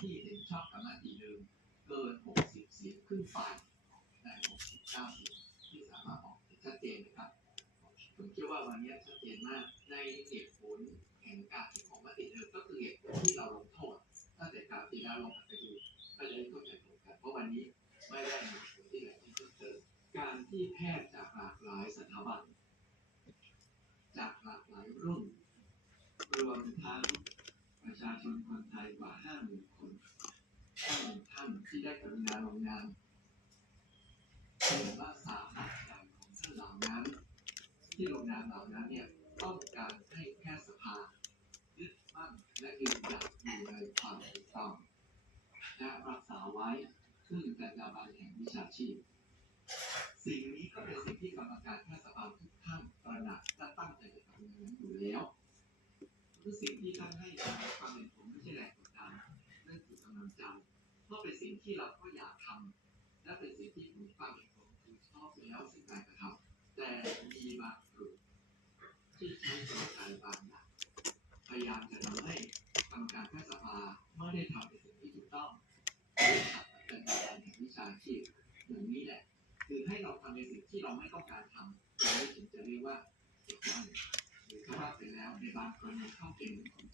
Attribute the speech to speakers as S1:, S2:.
S1: ที่เห็นชอบกับมติเดิมเกิน 60 เสียงขึ้นไปใน 69 เสียงที่สามารถออกชัดเจนนะครับผมคิดว่าวันนี้ชัดเจนมากในเหตุผลแห่งการของมติเดิมก็คือเหตุผลที่เราลงโทษตั้งแต่คราวที่แล้วลงไปดูก็จะได้เข้าใจตรงกันเพราะวันนี้ไม่ได้มีเหตุผลที่ไหนที่เพิ่มเติมการที่แพทย์จากหลากหลายสถาบัน จากหลากหลายรุ่นรวมทั้งประชาชนคนไทยกว่า 50,000 คนท่านท่านที่ ได้กรุณาลงนามเห็นว่าสาหัสใจของท่านเหล่านั้น ที่ลงนามเหล่านั้นเนี่ยต้องการให้แพทยสภายึดมั่นและยืนหยัดอยู่ในความถูกต้องและรักษาไว้ซึ่งจรรยาบรรณแห่งวิชาชีพ สิ่งนี้ก็เป็นสิ่งที่กรรมการแพทยสภาทุกท่านตระหนักและตั้งใจจะทำอย่างนั้นอยู่แล้วคือสิ่งที่ท่านให้ความเห็นผมไม่ใช่แรงกดดันนั่นคือกำลังใจ เพราะเป็นสิ่งที่เราก็อยากทำและเป็นสิ่งที่ผมความเห็นผมคือชอบแล้วสิ่งการกระทำแต่มีบางกลุ่มที่ใช้กลไกบางอย่างพยายามจะทำให้กรรมการแพทยสภาไม่ได้ทำในสิ่งที่ถูกต้องหรือขัดกับจรรยารแห่งวิชาชีพอย่างนี้แหละ คือให้เราทำในสิ่งที่เราไม่ต้องการทำเราไม่ถึงจะเรียกว่าเด็กด้อยหรือถ้าว่าไปแล้วในบางกรณีเข้าเกณฑ์ของ